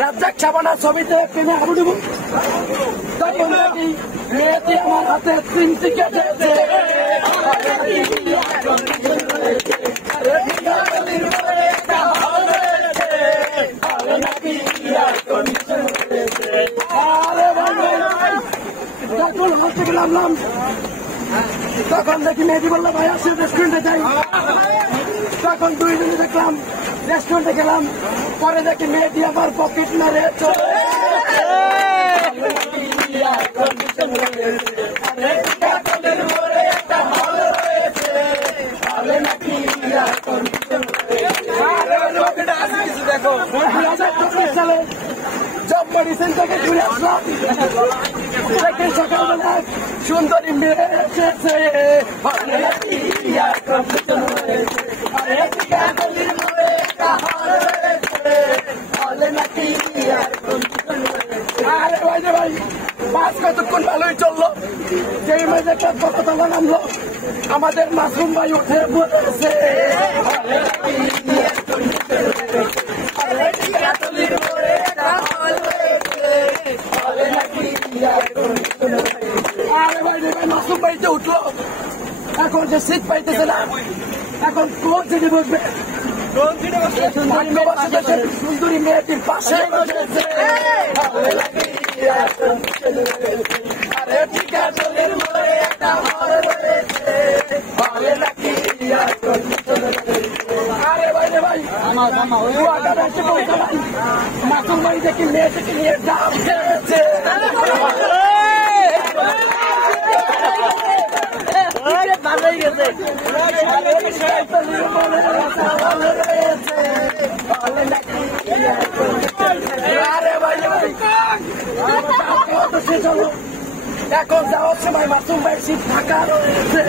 রাজ্জাক সাবানা ছবিতে প্রেমে হাবুডুবু তখন দেখি মেয়েটি আমার হাতে 3টি কেটেছে। তখন দেখি মেয়েটি বললো ভাই আসলে রেস্টুরেন্টে যাই। তখন দুইজনে দেখলাম রেস্টুরেন্টে গেলাম, পরে দেখি মেয়েটি আবার পকেট মেরে সালে জব মেডিসিন থেকে ঘুরে আসলাম। সকালবেলা সুন্দরী মেয়ে এসেছে, ভাই মাছ কতক্ষণ ভালোই চললো। যেই মেয়ে কততলা নামলো আমাদের মাসুম ভাই উঠে বলেছে মাসুম বাড়িতে উঠলো। এখন যে সিট পাইতেছে না, এখন কোন সিটে বসবে? সুন্দরী মেয়েটির পাশে মাসুম বাড়ি থেকে মেয়েটিকে নিয়ে ডাব খেয়েছে। ভালোই গেছে এখন যাওয়ার সময় মাসুম ভাই সিট ফাঁকা রয়েছে।